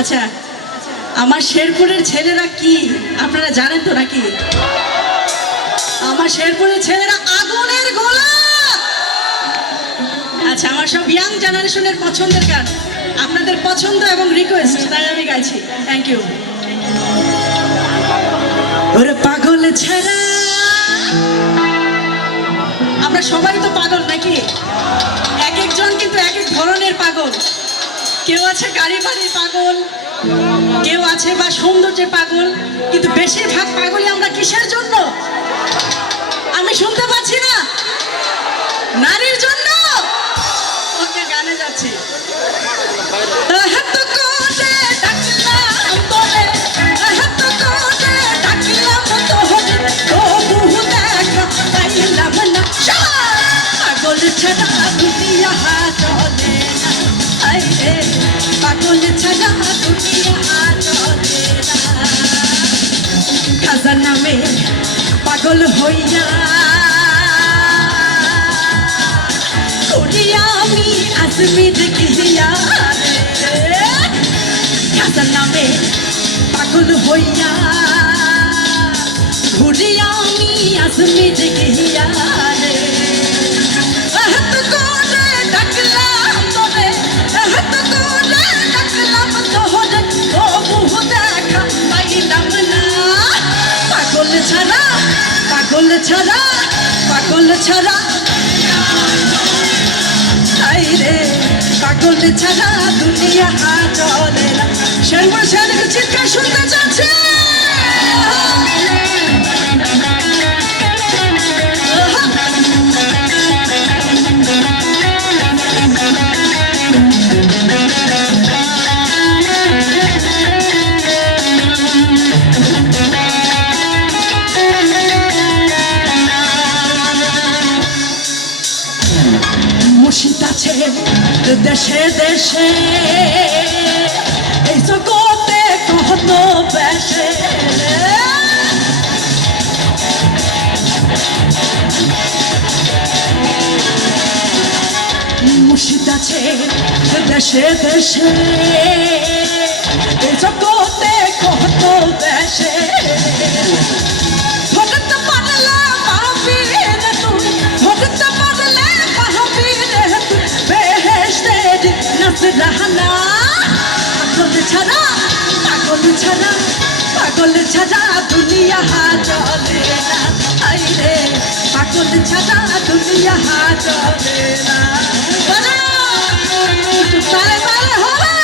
আচ্ছা, আমার শেরপুরের ছেলেরা কি আপনারা জানেন তো নাকি? আমার শেরপুরের ছেলেরা আগুনের গোলা। আচ্ছা, আমার সব ইয়াং জেনারেশনের পছন্দের গান, আপনাদের পছন্দ এবং রিকোয়েস্ট, তাই আমি গাইছি। Thank you. ওরে পাগল ছাড়া, আমরা সবাই তো পাগল নাকি? এক একজন কিন্তু এক এক ধরনের পাগল। কেউ আছে গাড়ি বাড়ির পাগল, কেউ আছে বা সৌন্দর্যের পাগল, কিন্তু বেশিরভাগ পাগলই আমরা কিসের জন্য? আমি শুনতে পাচ্ছি না। নারীর জন্য। ওকে, গানে যাচ্ছি। পাগল ছাড়া দুনিয়া চলে না, আইরে পাগল ছাড়া দুনিয়া চলে না। খাজা নামে পাগল হইয়া করিয়া আমি আজমির গিয়া রে, খাজা নামে পাগল হইয়া ঘুরিয়া আমি আজমির গিয়া রে। হাত করে ডাকলাম তোরে, হাত করে ডাকলাম তোরে, তবু দেখা পাইলাম না। পাগল ছাড়া, পাগল ছাড়া, পাগল ছাড়া, আইরে পাগল ছাড়া দুনিয়া চলে না। শেরপুর ছেলেকে চিৎকার শুনতে চাচ্ছে। আছে দেশে দেশে, এই জগতে কত বেশে। মুর্শিদ আছে দেশে দেশে, এই জগতে কত বেশে। ভগত পারলা পাবি রে তুই, ভগত পারলে পাবি রে তুই বেহেশতের নজরানা। পাগল ছাড়া, পাগল ছাড়া, পাগল ছাড়া দুনিয়া চলে না, আইরে পাগল ছাড়া দুনিয়া চলে না। তালে তালে হবে।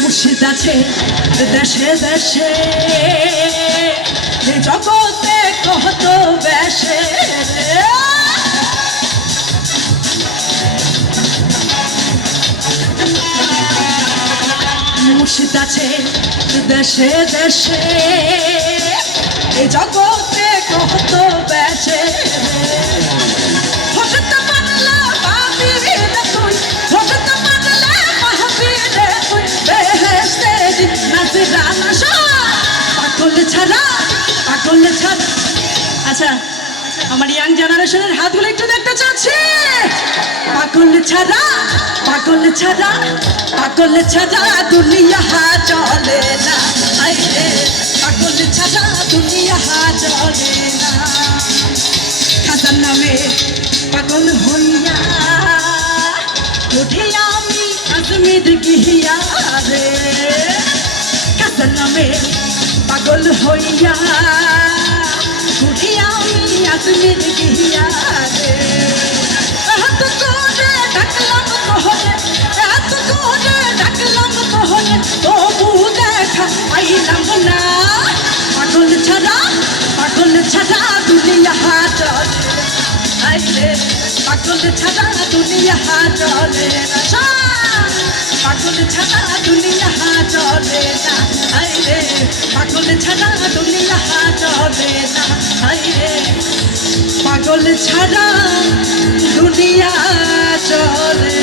মুর্শিদ আছে দেশে দেশে, জগতে কত বেশে। মুর্শিদ আছে দেশে দেশে, এই জগতে কত বেশে। ভগত পারলা পাবি রে তুই, ভগত পারলা পাবি রে তুই বেহেশতের নজরানা। পাগল ছাড়া, পাগল ছাড়া। আচ্ছা, আমার ইয়াং জেনারেশনের হাতগুলো একটু দেখতে চাচ্ছি। পাগল ছাড়া, পাগল ছাড়া, পাগল ছাড়া দুনিয়া চলে না, আইরে পাগল ছাড়া দুনিয়া চলে না। খাজা নামে পাগল হইয়া উঠিয়া আমি আজমির গিয়া রে, খাজা নামে পাগল হইয়া উঠিয়া আমি আজমির গিয়া রে। হাত করে ডাকলাম তোরে, হাত করে ডাকলাম তোরে, তবু দেখা পাইলাম না। পাগল ছাড়া, পাগল ছাড়া দুনিয়া চলে, আইরে পাগল ছাড়া দুনিয়া চলে না। পাগল ছাড়া দুনিয়া চলে না, আইরে পাগল ছাড়া দুনিয়া চলে না, আইরে পাগল ছাড়া দুনিয়া চলে।